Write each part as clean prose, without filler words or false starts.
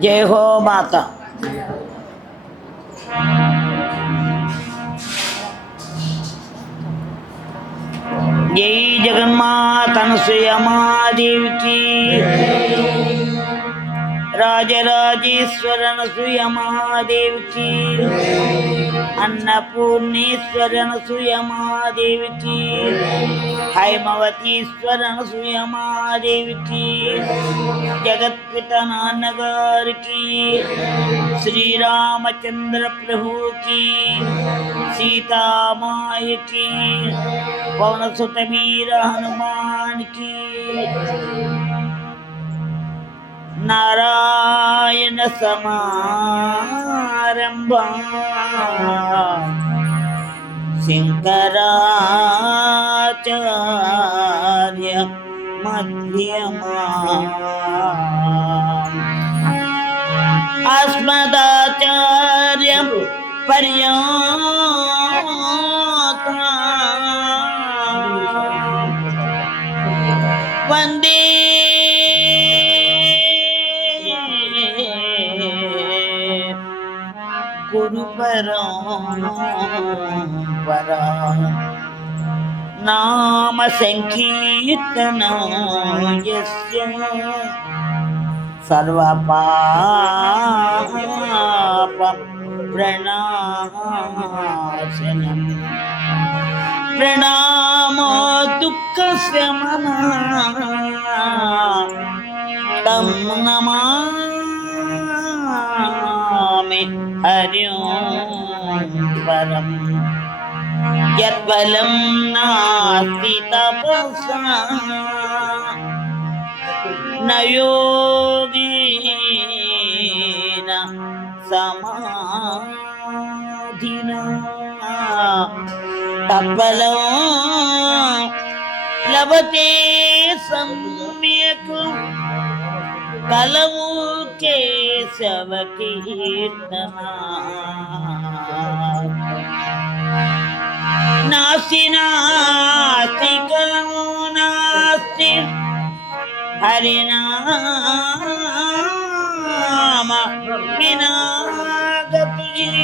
जय हो माता। जय जगन्माता अनुसुया महादेव की, राजराजेश्वर अनुसुया महादेव की, अन्नपूर्णेश्वर अनुसुया महादेव की, हैमवतीश्वर अनुसुया महादेव की, जगत पिता नानगार की, श्री रामचंद्र प्रभु की, सीता माय की, पवन सुत वीर हनुमान की। नारायण समारंभा शंकराचार्य मध्यमा अस्मदाचार्य पर्यन्तं वंदे गुरु परंपरा। नाम संकीर्तनं यस्य सर्वपाप प्रणाशनम् प्रणामो दुःखशमनः तं नमामि हरिं परम्। यद्बलं नास्ति तपसा न योगेन समाधिना तद्बलं लभते सम्यक् कलौ केशव कीर्तनात्। नास्ति नास्ति कलौ नास्ति हरिनाम विना गतिः।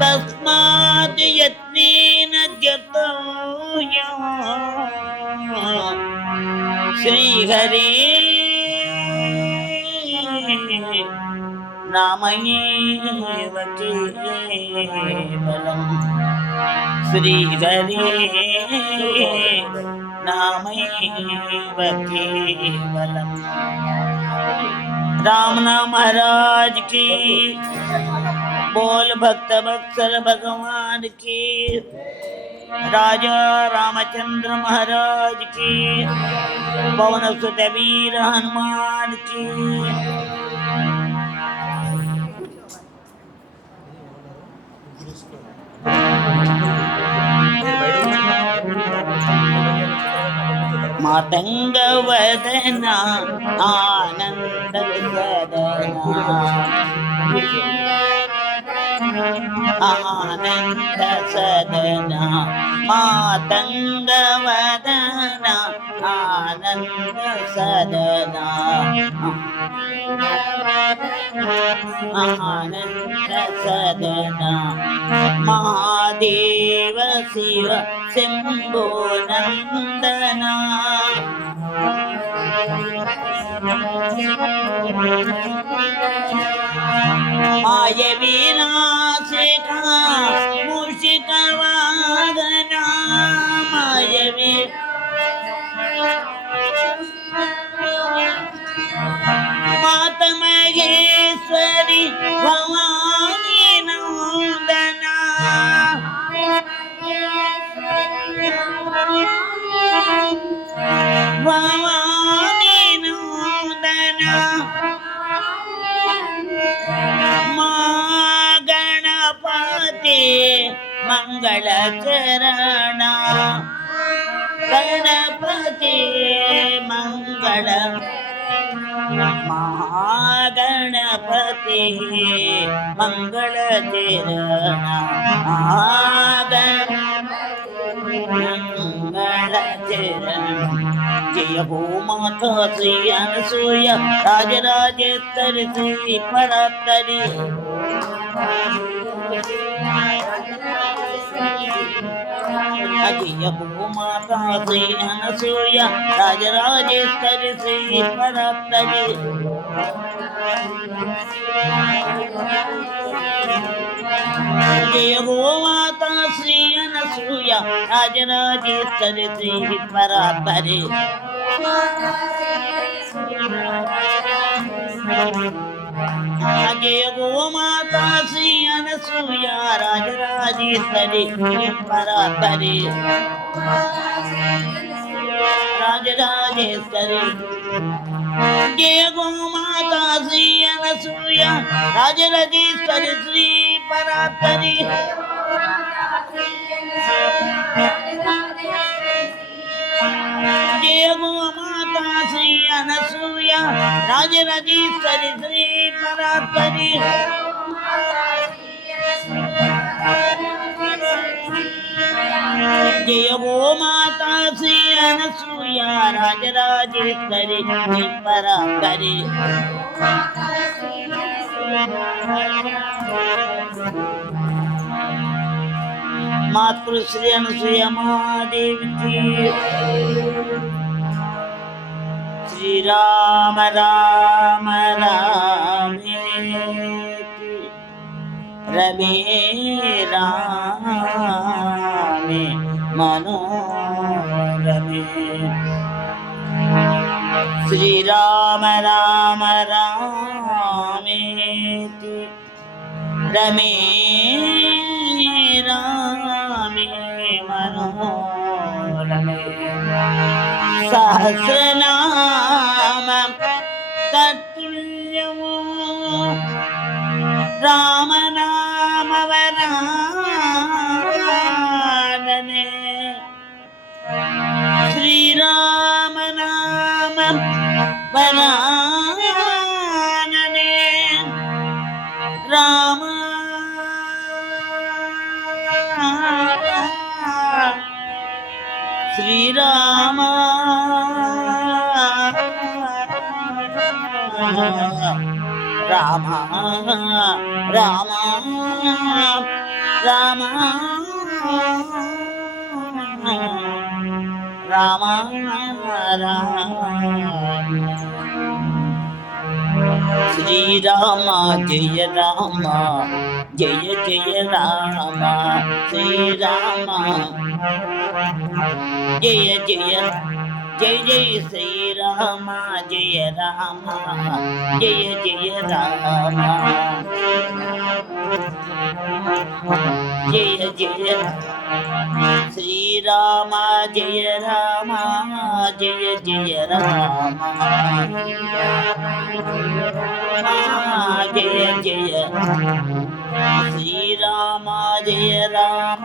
तस्मात् यत्नेन ज्ञातव्यं श्रीहरे नामैव केवलम्। श्रीहरे नामैव केवलम्। रामना महाराज की बोल, भक्त वत्सल भगवान की, राजा रामचंद्र महाराज की, पवन सुत वीर हनुमान की। मातंग वदना आनंद सदना, आनंद सदना मातंग वदना आनंद सदना, आनंद सदना महादेव शिव शंभो नंदना। माय विनाशिका मूषिक वाहना, मायवी माता महेश्वरी भवानी नंदना, भवानी नंदना। मां गणपति मंगल चरण, गणपति मंगल। महागणपति मंगल चरण, महागणपति मंगल चरण। జయ హో మాతా శ్రీ అనసూయ రాజరాజేశ్వరి శ్రీ పరాత్పరి జయ హో మాతా శ్రీ అనసూయ రాజరాజేశ్వరి శ్రీ పరాత్పరి జయ హో మాతా శ్రీ అనసూయ రాజరాజేశ్వరి శ్రీ పరాత్పరి జయ హో మాతా శ్రీ అనసూయ రాజరాజేశ్వరి పరాత్పరి రాజరాజేశ్వరి జయ హో మాతా శ్రీ అనసూయ రాజరాజేశ్వరి శ్రీ పరాత్పరి జయ హో మాతా శ్రీ అనసూయ రాజరాజేశ్వరి శ్రీ పరాత్పరి జయ హో మాతా శ్రీ అనసూయ రాజరాజేశ్వరి శ్రీ పరాత్పరి మాతృశ్రీ అనసూయ మహాదేవికి శ్రీరామ రామ రామేతి రమే రామే మనోరమే శ్రీరామ రామ రామేతి రమే రామే మనోరమే సహస్రనామ తత్తుల్యము రామనామవరాననే శ్రీరామనామ వరాననే రామ శ్రీరామ రామ రామ రామ రామ శ్రీరామ జయ రామ జయ జయ రామ శ్రీరామ జయ జయ జయ జయ శ్రీరామ జయ రామ జయ జయ రామ జయ జయ శ్రీరామ జయ రామ జయ జయ రామ జయ జయ శ్రీరామ జయ రామ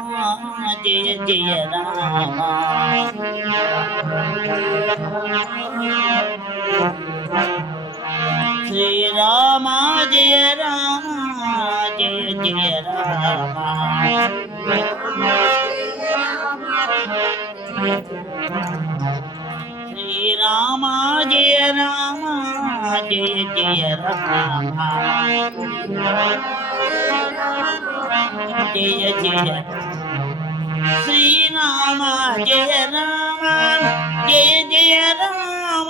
జయ జయ రామ శ్రీరామ జయ రామ జయ జయ రామ శ్రీరామ జయ రామ జయ జయ రామ జయ జయ శ్రీరామ జయ రామ జయ జయ రామ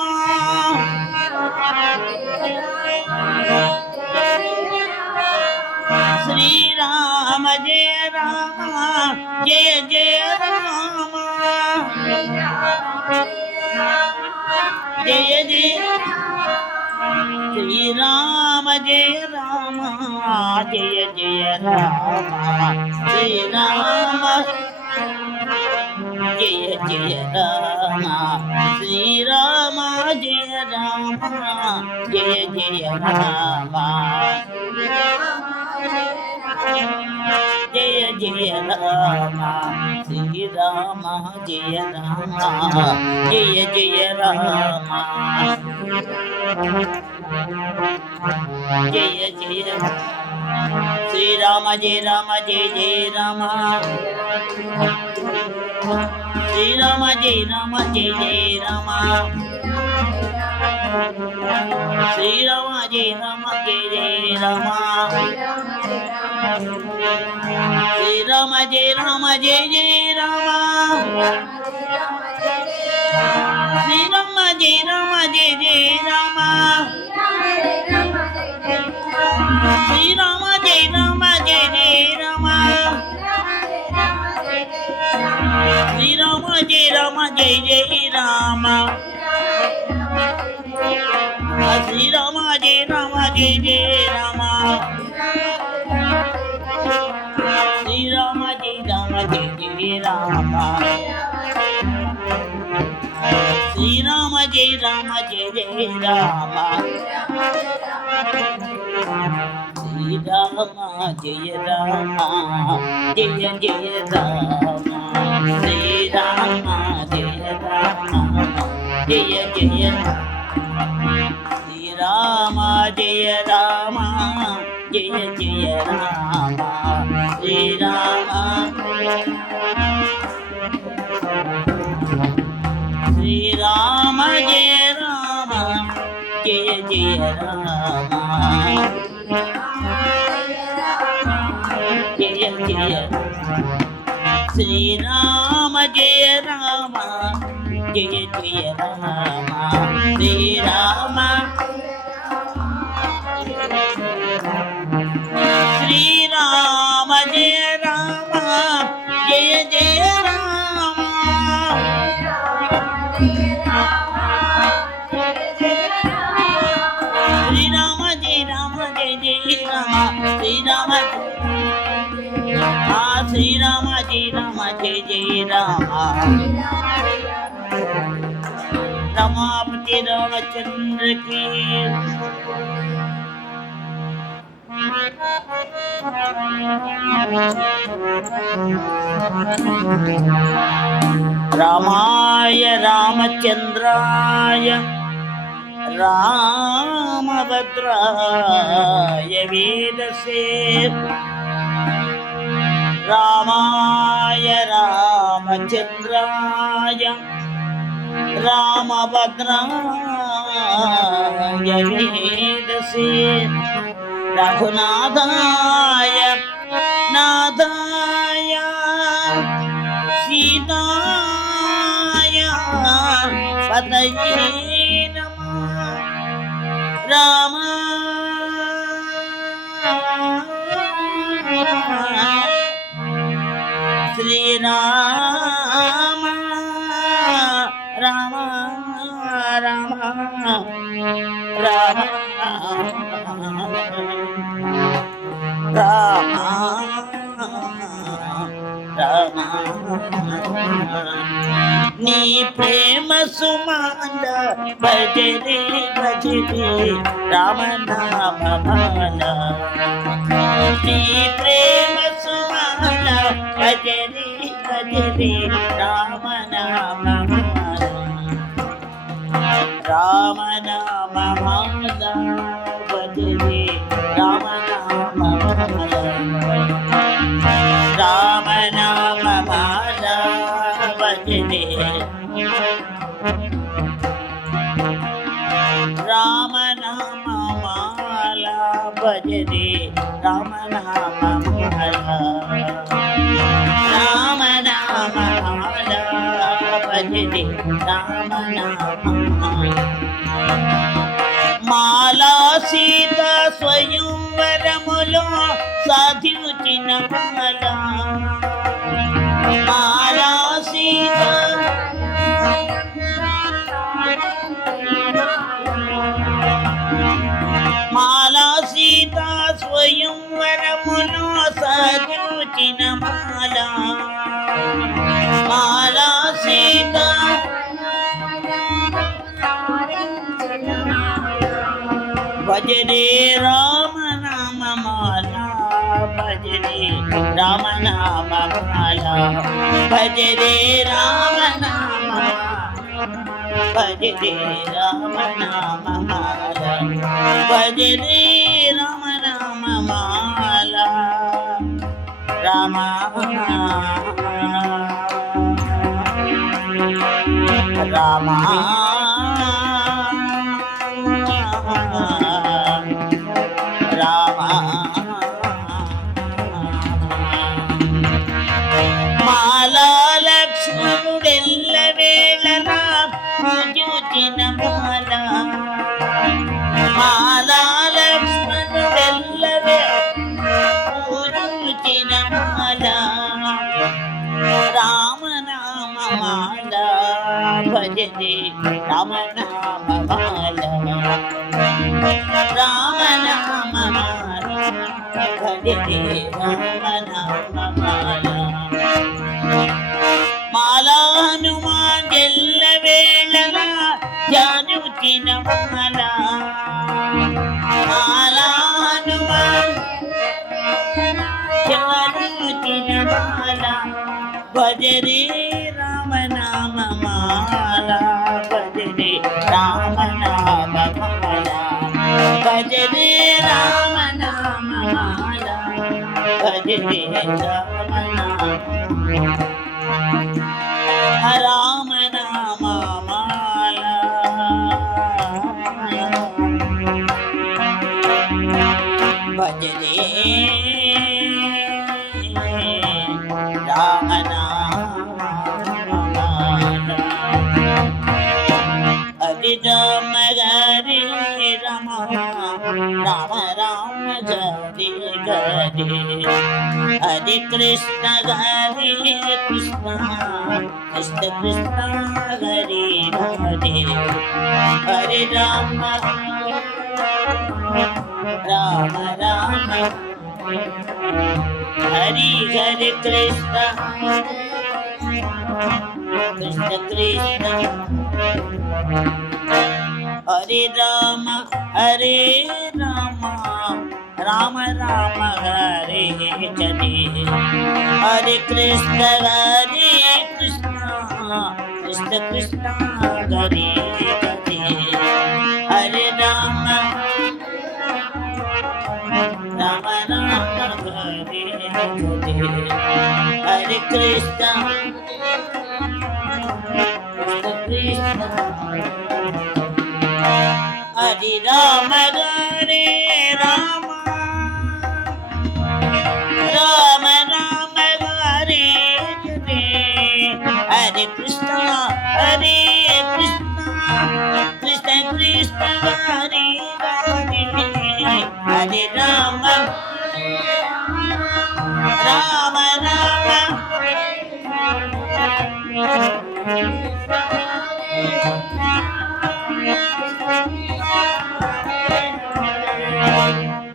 శ్రీరామ జయ రామ జయ జయ రామ జయ జయ శ్రీరామ జయ రామ జయ జయ రామ శ్రీరామ జయ జయ రామ శ్రీరామ జయ రామ జయ జయ రామ జయ జయ రామ శ్రీరామ జయ రామ జయ జయ రామ జయ జయ శ్రీరామ జయ రామ జయ జయ రామ శ్రీరామ జయ రామ జయ జయ రామ శ్రీరామ జయ రామ జయ జయ రామ శ్రీరామ జయ రామ జయ జయ రామ శ్రీరామ జయ రామ జయ జయ రామ శ్రీరామ జయ రామ జయ జయ రామ శ్రీరామ జయ రామ జయ జయ రామ శ్రీరామ జయ రామ జయ జయ రామ శ్రీరామ జయ రామ జయ జయ రామ శ్రీరామ జయ రామ జయ జయ రామ శ్రీరామ జయ రామ జయ జయ రామ శ్రీరామ జయ రామ జయ జయ శ్రీరామ జయ రామ జయ జయ రామ శ్రీరామ శ్రీరామ జయ రామ జయ జయ రామ జయ జయ శ్రీరామ జయ రామ జయ జయ రామ శ్రీరామ శ్రీరామ జయ రామ జయ జయ రామ శ్రీరామ జయ రామ జయ జయ రామ శ్రీరామ శ్రీరామ జయ రామ జయ జయ రామ रमापति रामचंद्र की रामाय रामचंद्राय रामभद्राय वेदसे रामाय रामचंद्राय रामभद्राय वेदसे रघुनाथाय नाथाय सीताय पतये नमः राम श्रीराम राम राम राम राम राम नी प्रेम सुमाल भजरे भजरे राम नाम भाला नी प्रेम सुमाल भजरे भजरे राम नाम भाला राम नाम भाला भजरे राम नाम भाला राम नाम भाला भजरे राम नाम माला भजरे राम नाम माला राम नाम माला भजरे राम नाम माला सीता स्वयंवरमुलो साधिंచిన माला माला सीता माला सीता स्वयंवरमुलो साधिंచిన माला माला सीता भजरे राम नाम माला भजरे राम नाम माला भजरे राम नाम भजरे राम नाम माला भजरे राम नाम माला राम రామ రామ మాలా లక్ష్మణుడెల్ల వేళలా పూజించిన మాల మాలా లక్ష్మణుడెల్ల పూజించిన మాల రామనామమాల భజతే రామనామమాల రామనామమాల భజతే రామనామమాల మాలా హనుమాన్ ఎల్ల వేళలా జానుచిన మాల మాలా హనుమాన్ జానుచిన మాల భజరే రామనామమాల భజరే రామనామమాల భజరే రామనామమాల భజరే రామనామమాల భజరే హరి రామ హరి రమ రామ రామ హరి హరి హరి కృష్ణ హరి కృష్ణ కృష్ణ కృష్ణ హరి హరి హరి రామ రామ రామ హరి హరి కృష్ణ కృష్ణ కృష్ణ హరే రామ రామ రామ హరే హరే హరే కృష్ణ కృష్ణ కృష్ణ హరే హరే హరే రామ రామ రామ హరే హరే హరే కృష్ణ కృష్ణ హరి రామ హరే రామ రామ రామ హరే హరే హరే కృష్ణ కృష్ణ కృష్ణ హరే హరే హరే రామ రామ రామ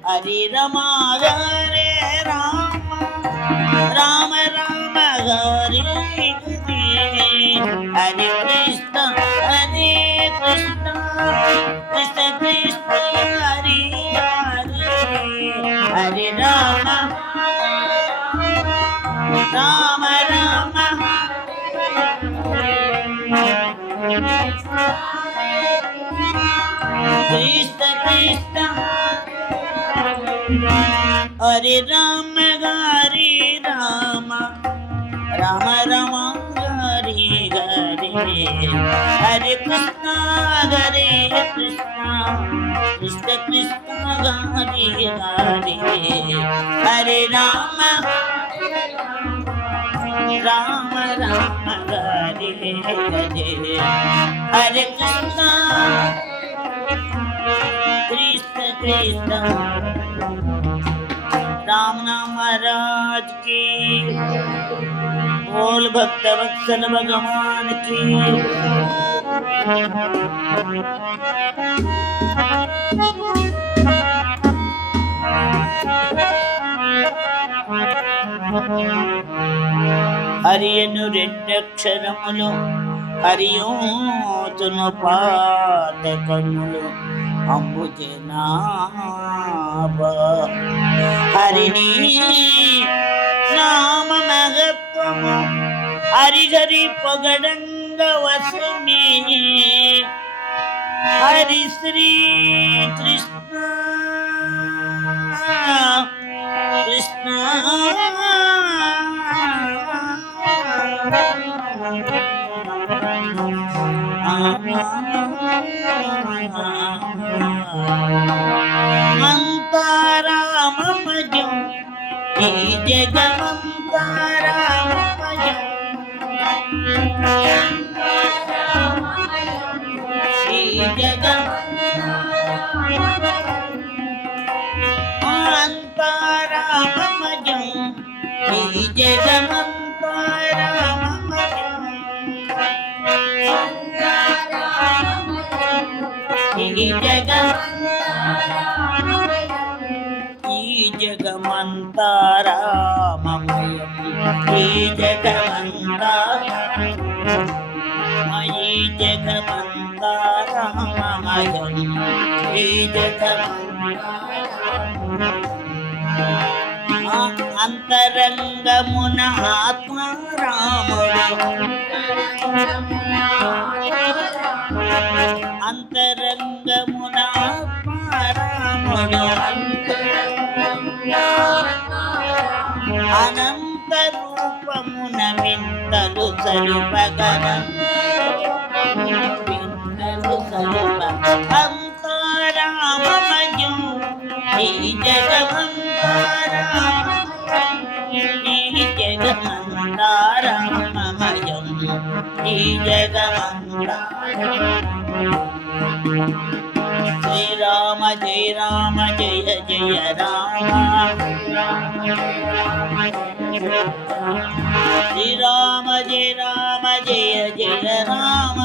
హరి రమ హరే రామ రామ రామ హరే హరే హరే కృష్ణ కృష్ణ కృష్ణ కృష్ణ హరే హరే హరే రామ రామ రామ కృష్ణ కృష్ణ హరే రామ హరే రామ రామ రామ హరే హరే హరే కృష్ణ కృష్ణ కృష్ణ కృష్ణ హరే హరే హరే రామ రామ రామ హరే హరే హరే కృష్ణ కృష్ణ కృష్ణ राम नाम महाराज की बोल भक्त वत्सल भगवान की హరియను రెండక్షరములు హరియోతును పాతకములు అంబుజనాభ హరిని నామ మహత్వము హరిహరి పొగడంగ వసుని హరి శ్రీ కృష్ణ కృష్ణ అంతారామమజం ఈ జగమంతారామమజం ఈ జగం అంతారామమజం ఈ జగమంతారామమజం ఈ జగమంతారామమయం ఈ జగమంతారామమయం ఈ అంతరంగమున ఆత్మారాముడు అంతరంగమున ఆత్మారాముడు అనంత రూపమున వింతలు సలుపగన వింతలు సలుప అంతారామమయం ఈ జగమంతారామమయం ఈ జగమంతారామమయం ఈ జగమంతారామమయం శ్రీరామ జయ రామ జయ జయ రామ శ్రీరామ జయ రామ జయ జయ రామ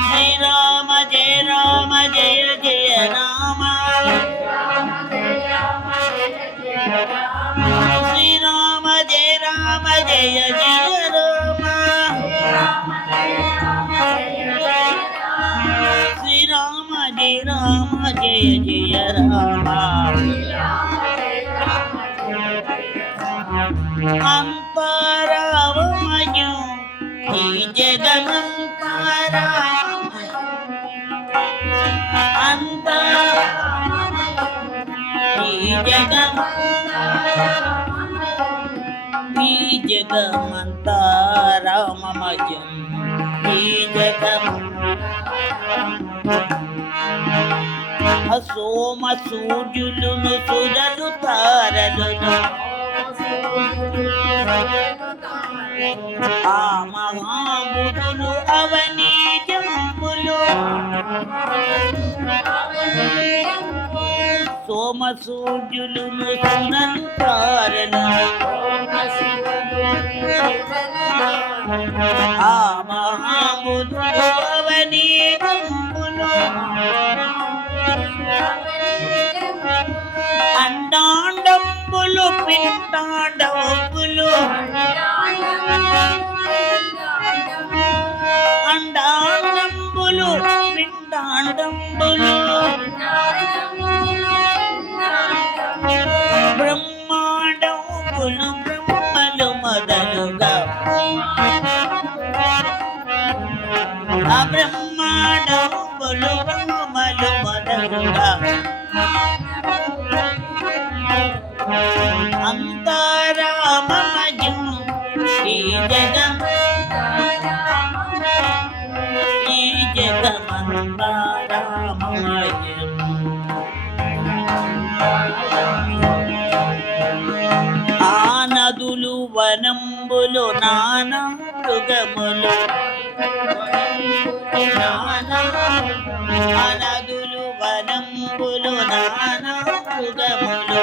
శ్రీరామ జయ రామ జయ జయ రామ శ్రీరామ జయ రామ జయ జయ రామ శ్రీరామ జయ రామ జయ జయ రామ అంతారామమయం ఈ జగమంతారామమయం ఈ జగమంతారామమయం ఈ సోమ సూర్యులును సురలు తారలును ఆ మహాబుధులు అవనీ జంబులు సోమ సూర్యులును సురలు తారలును ఆ మహాబుధులు అవనీ జంబులు అండాండంబులు పిండాండంబులు అండాండంబులు పిండాండంబులు బ్రహ్మాండంబులు బ్రహ్మలు మొదలుగా ఆ బ్రహ్మాండంబులు బ్రహ్మలు మొదలుగా అంతారామమయం ఈ జగమంతారామమయం ఆ నదులు వనంబులు నానా మృగములు ఆ నదులు వనంబులు నానా మృగములు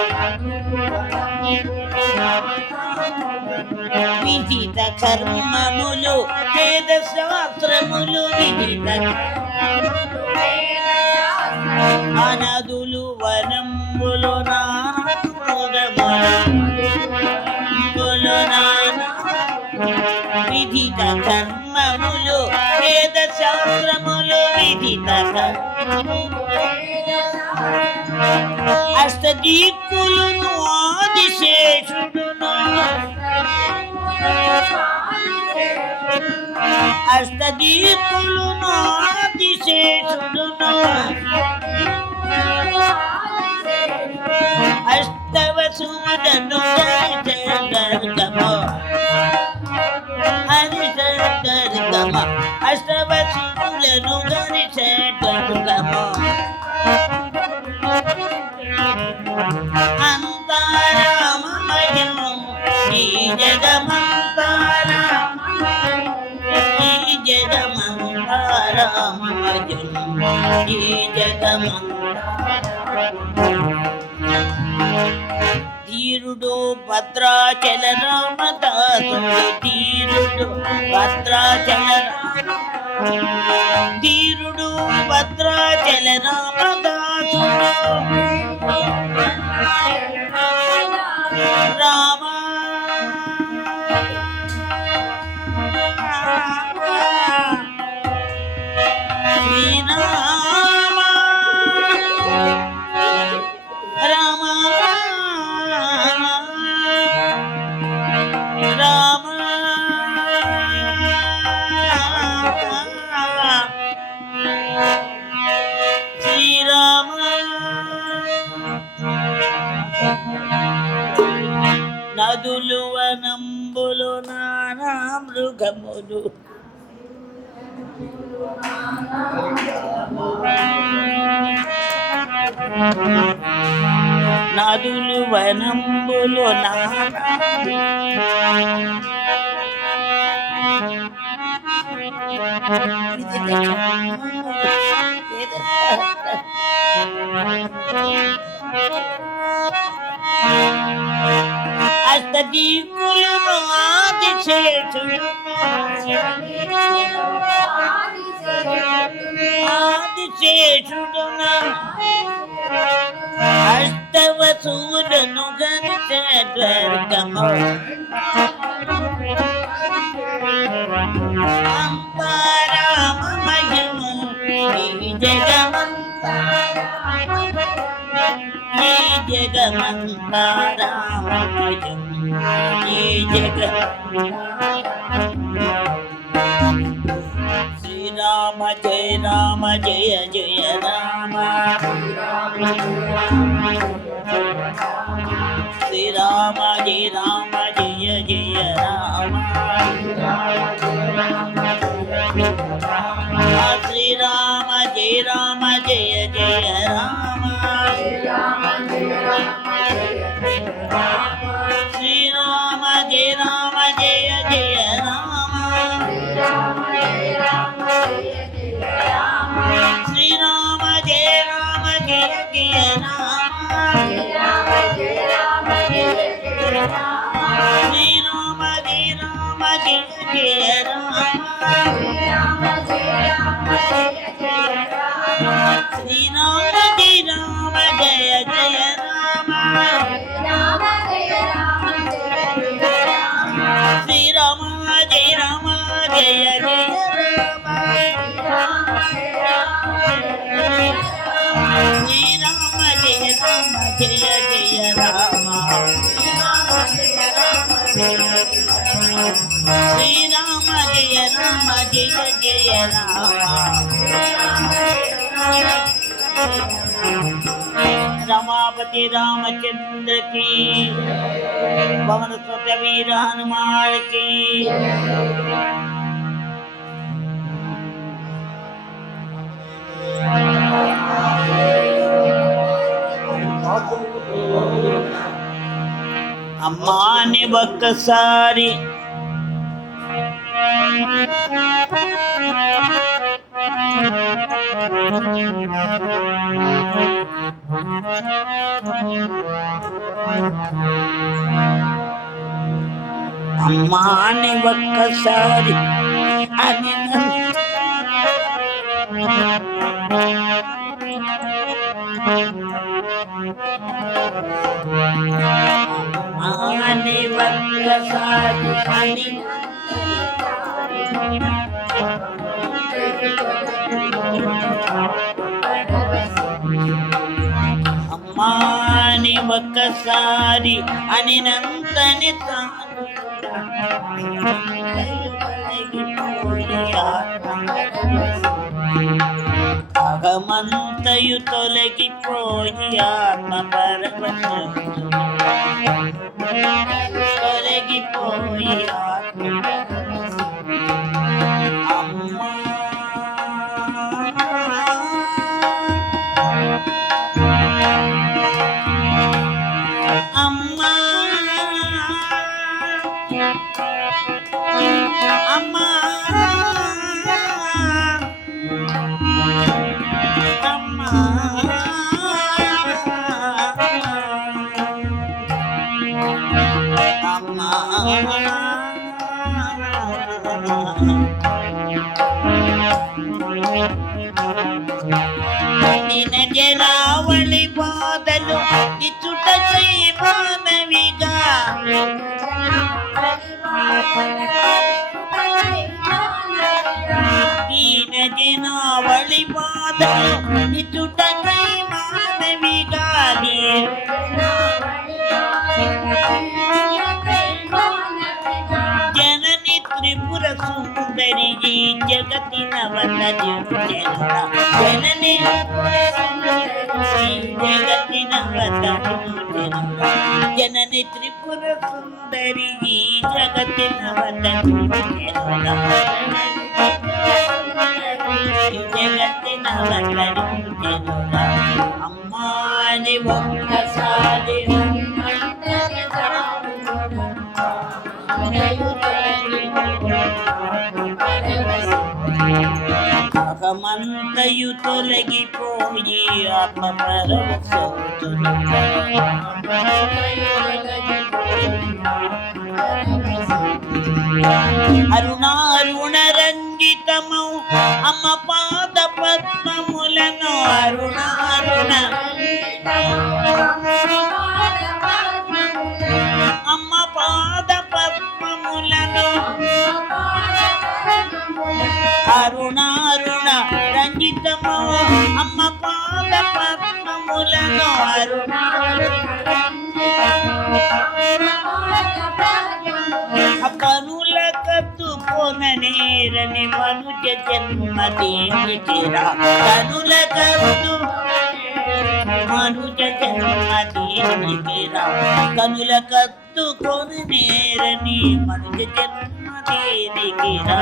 విదిత కర్మములు వేద శాస్త్రములు విదిత ఆ నదులు వనంబులు నానా మృగములు నానా విదిత కర్మములు వేద శాస్త్రములు విదిత అష్టదీక్కులును ఆదిశేషుడును అష్టదీక్కులును ఆదిశేషుడును అష్టవసుమదను హరిశంకరగమ అష్టవసులను గరిచేటము అంతారామమయం ఈ జగమంతారామమయం ఈ జగమంతారామమయం ఈ ధీరుడు భద్రాచల రామదాసుడు ధీరుడు భద్రాచల రామదాసుడు రామ శ్రీరామ రామ రామ శ్రీరామ నదులు వనంబులు నానా మృగములు నదులు వనంబులు అష్టదీకులు ఆదిశేషుడు అష్టవసూడను గణము అంతరామమయము ఈ జగమంతారామమయం ఈ శ్రీరామ జయ రామ జయ జయ రామ శ్రీరామ జయ రామ జయ జయ రామ శ్రీరామ జయ రామ జయ జయ రామ శ్రీరామ జయ రామ జయ జయ రామ శ్రీరామ జయ రామ జయ జయ రామ శ్రీరామ జయ రామ జయ జయ రామ శ్రీరామ జయ రామ జయ జయ రామ శ్రీరామ జయ రామ జయ జయ రామ శ్రీరామ జయ రామ జయ జయ రామ శ్రీరామ జయ రామ జయ జయ రామ रमापति रामचंद्र की पवन सुत वीर हनुमान की अम्मा ने बकसारी అమ్మాని ఒక్కసారి అని అమ్మాని ఒక్కసారి అని అమ్మాని ఒక్కసారి అనినంతని అగమంతయు తొలగిపోయి ఆత్మ పరవశం తొలగిపోయి ఆత్మ అమ్మా జనావళి బాధలు ఇటుటకై మానవి గాలి జనని త్రిపుర సుందరి జగతి నవత జనని జగతి నవత జనని త్రిపుర సుందరి జగతి నవత జగతి నవత అమ్మాని ఒక్కసారి అహమంతయు తొలగిపోయి ఆత్మ పరవశవుతున్నా అరుణారుణ రంజితమౌ అమ్మ పాద పద్మములను అరుణారుణ అమ్మ పాద పద్మములను అరుణారుణ రంజితమౌ అమ్మ పాద పద్మములను కనుల కత్తుకొననేరని మనుజ జన్మదేవిరా కనుల కత్తు మనుజ జన్మదేవిరా కనుల కత్తుకొననేరని మనుజ జన్మదేవిరా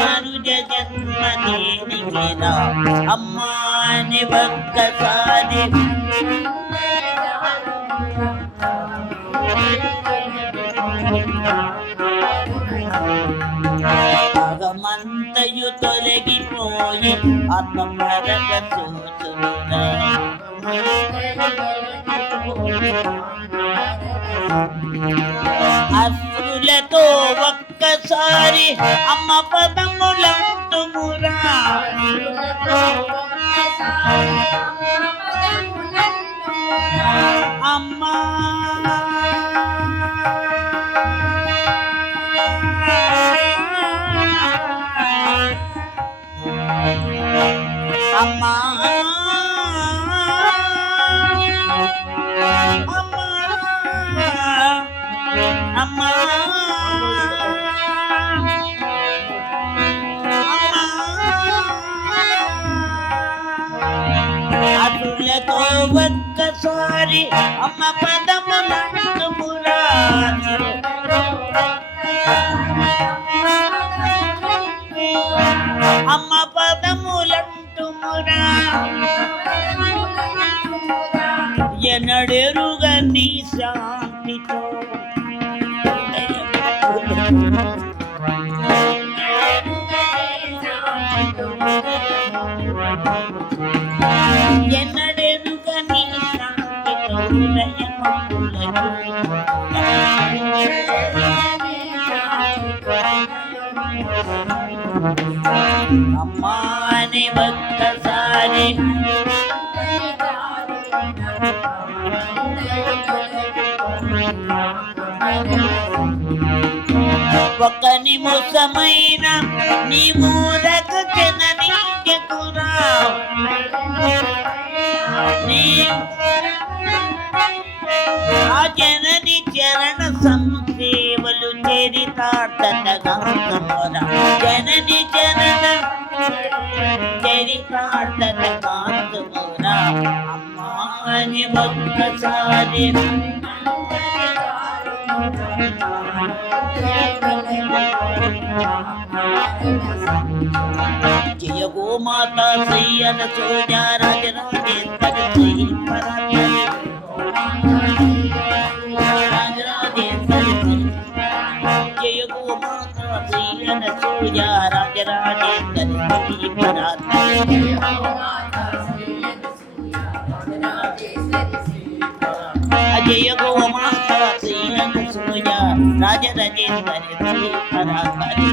మనుజ జన్మదేవిరా అమ్మాని ఒక్కసారి అగమంతయు తొలగిపోయి ఆత్మ పరవశుతున్నా అశ్రులతో ఒక్కసారి అమ్మ పదములంటుమురా అమ్మా అమ్మా అమ్మా అటులతో ఒక్కసారి అమ్మ పదములంటుమురా అమ్మ పదములంటుమురా ఎనడెరుగని శాంతితో ఎన్నడెరుగని శాంతితో అమ్మాని ఒక్కసారి ఒక నిమిషమైన నీ మూలకు జనని చెకురా ఆ జనని చరణ సంసేవలు చరితార్థతగాంతమురా జనని చరణ చరితార్థతగాంతమురా అమ్మాని ఒక్కసారి జయ గో మాతా శ్రీ అనసూయ రాజరాజేశ్వర శ్రీ జయ గో మాతా శ్రీ అనసూయ రాజరాజేశ్వర శ్రీ జయ గో మాతా శ్రీ అనసూయ రాజరాజేశ్వరి పరాత్పరి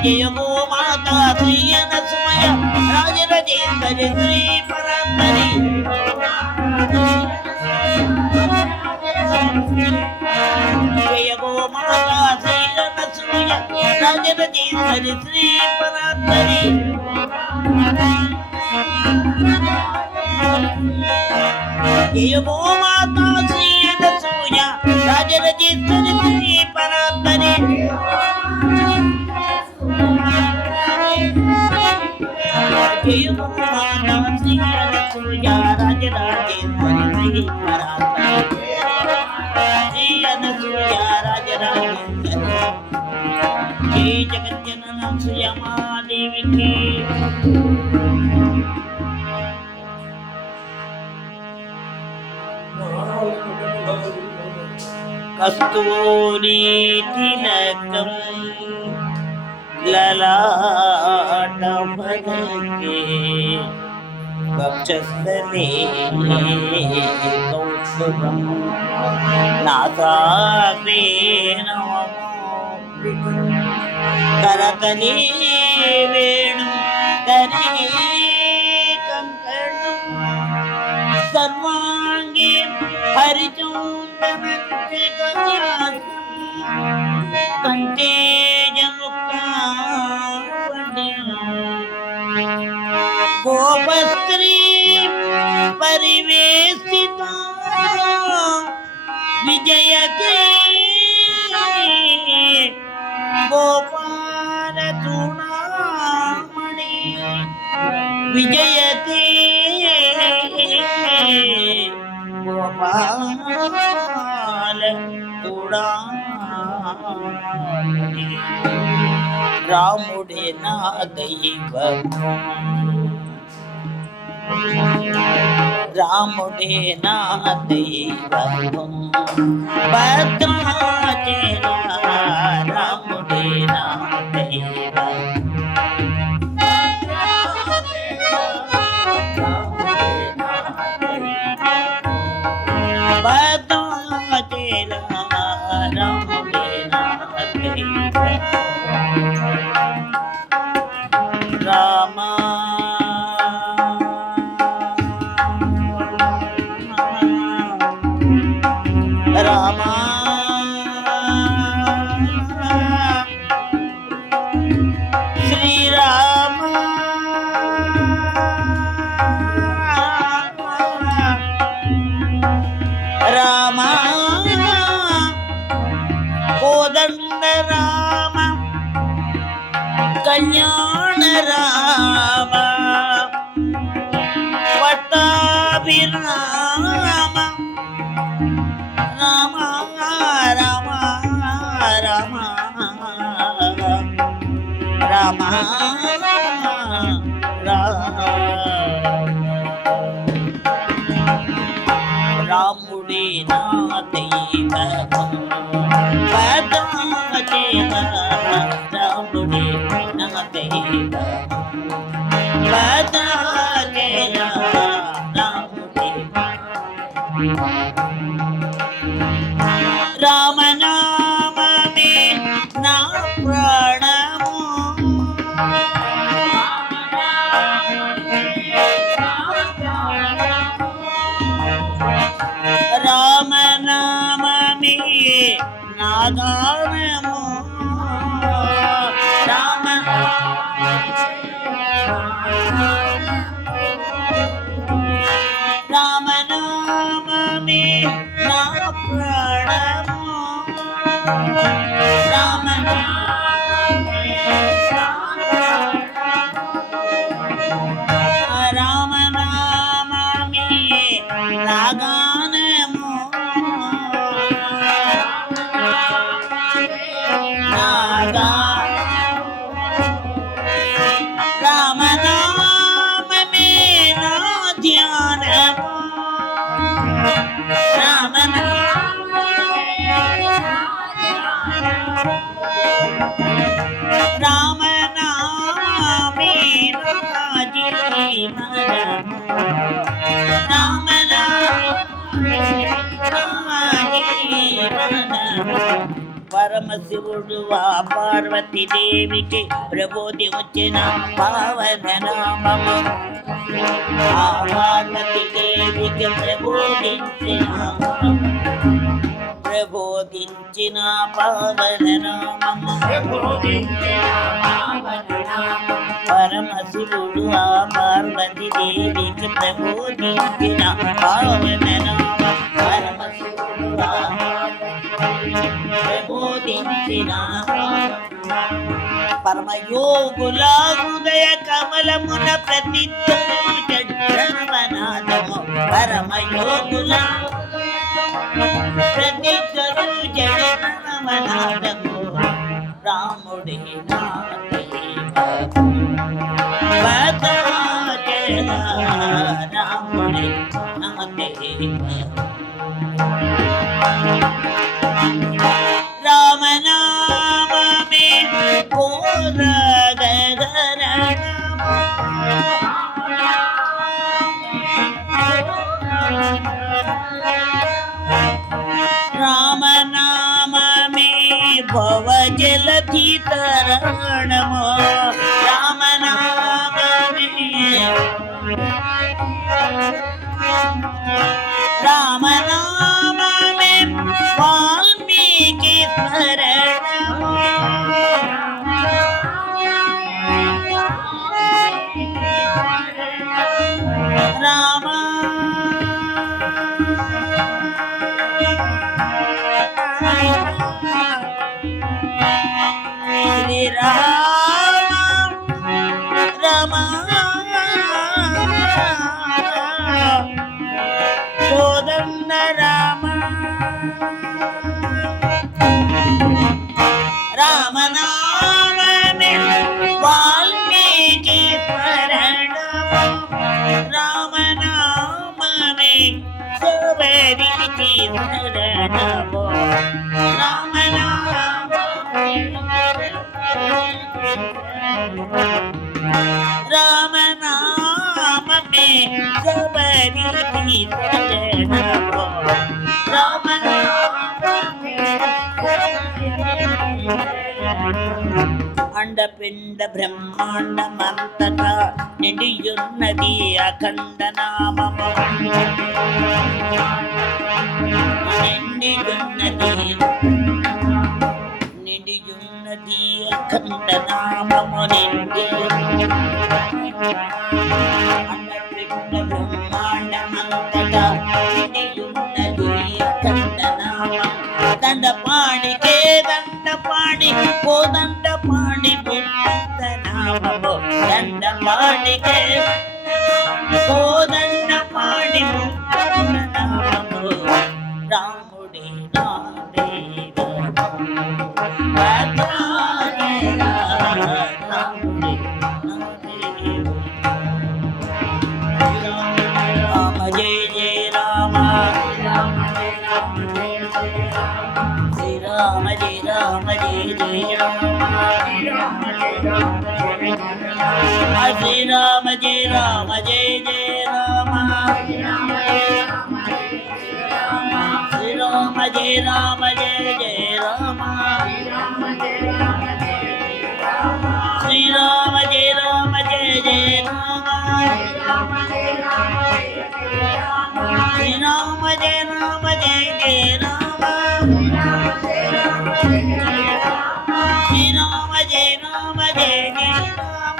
జయ గో మాతా శ్రీ అనసూయ రాజరాజేశ్వరి శ్రీ పరాత్పరి రాజరజేశ్వరి శ్రీ పరాత్పరి జయ గో మాతా శ్రీ అనసూయ రాజరజేశ్వరి శ్రీ పరాత్పరి జయ గో మాతా శ్రీ అనసూయ రాజరాజేశ్వరి శ్రీ పరాత్పరి శ్రీ అనసూయ రాజరాజేశ్వరి జయ జగజ్జనన సుయమాదేవికి కస్తూరి తిలకం లలాట భజకే వక్షస్థలే కౌస్తుభం నాసాగ్రే కరతలే వేణు కరే కంకణం సర్వాంగే హరిచూండనం కంటే గోపస్త్రీ పరివేశిత విజయతే గోపాల చూడామణి విజయతే గోపాల చూడామణి రాముడే నా దైవం రాముడే నా దైవం భద్రాచల రాముడే నా దైవం భద్రాచల రాముడే నా దైవం రామ రామ శ్రీరామ రామ కోదండ రామ కళ్యాణ రామ పట్టాభిరామ రామ రామ రామ రామ రాముడే నా దైవం భద్రాచల రాముడే నా దైవం భద్రాచల రాముడే రామనామమే నా ప్రాణము రామనామమే నా గానము రామనామమే నా ప్రాణము రామనామమే నా గానము రామనామమే నా ధ్యానము రామనామే నా జీవనము పరమశివుడు ఆ పార్వతీదేవికి ప్రబోధి వచ్చిన పావన నామము ఆ పార్వతీదేవికి ప్రబోధించిన ప్రబోధ ప్రబోధించిన పావన నామము పరమశివుడు ఆ పార్వతి దేవికి ప్రబోధించిన పావన నామం పరమశివుడు ప్రబోధించిన పరమయోగుల హృదయ కమలమున ప్రతిధ్వనితము పరమయోగుల ప్రతిధ్వనితము రాముడి రాముడి రామనామే రామనామే భవ జలధి తరణము రామనామే రామనామే వాల్మీకి శరణము రామ శ్రీ రామ రమ కోదండ రామ రామనామే వాల్మీకి శరణము రామనామే శబరికి శరణము రామనామే శబరికి శరణము అండపిండ బ్రహ్మాండమంతటా నిండియున్నది అఖండ నామము నిండియున్నది అఖండ నామము అండపిండ బ్రహ్మాండమంతటా నిండియున్నది అఖండ నామము దండపాణికే దండపాణి కోదండపాణి నామము దండపాణికే కోదండపాణి నామము రాముడి రామ జయ జయ రామ శ్రీరామ జయ రామ జయ జయ రామ శ్రీరామ జయ రామ జయ జయ రామ శ్రీరామ జయ రామ జయ జయ రామ శ్రీరామ జయ రామ జయ జయ రామ శ్రీరామ జయ రామ జయ జయ రామ శ్రీరామ జయ రామ జయ జయ రామ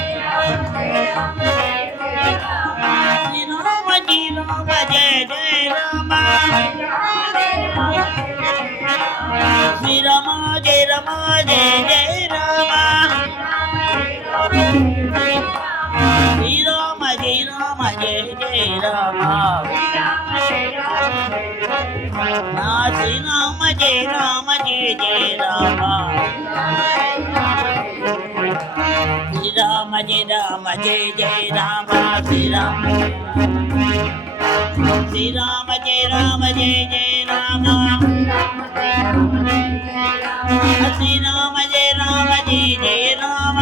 శ్రీరామ జయ రామ జయ జయ రామ శ్రీరామ జయ రామ జయ జయ రామ శ్రీరామ జయ రామ జయ జయ రామ శ్రీరామ జయ రామ జయ జయ రామ శ్రీరామ జయ రామ జయ జయ రామ శ్రీరామ శ్రీరామ జయ రామ జయ జయ రామ శ్రీరామ జయ రామ జయ జయ రామ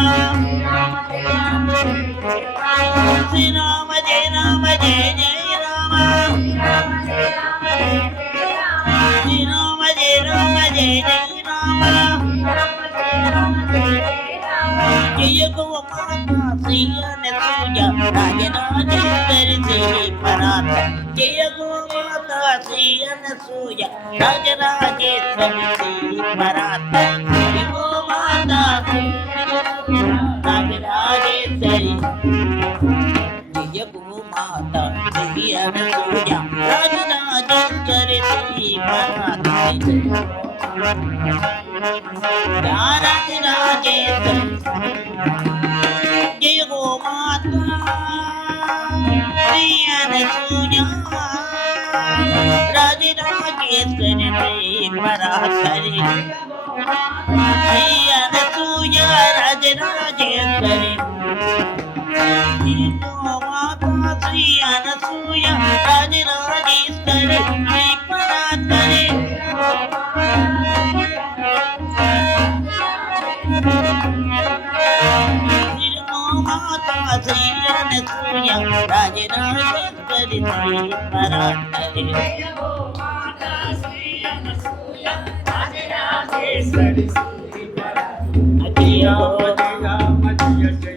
శ్రీరామ జయ రామ జయ జయ రామ శ్రీరామ జయ రామ జయ జయ రామ జయ గోమాత శ్రీ అనసూయ రాజరాజేశ్వరి శ్రీ పరాత జయ గోమాత श्री अनसूया राजराजेश्वरी श्री परात जय गो माता राजराजेश्वरी जय गो माता श्री अनसूया राजराजेश्वरी श्री परात राजराजेश्वरी जय गो माता श्री अनसूया राजराजेश्वरी श्री परात्परी श्री अनसूया राजराजेश्वरी जय गो माता श्री अनसूया राजराजेश्वरी श्री परात्परी माता श्री अनसूया राजराजेश्वरी श्री परात्परी जय राम जय राम जय जय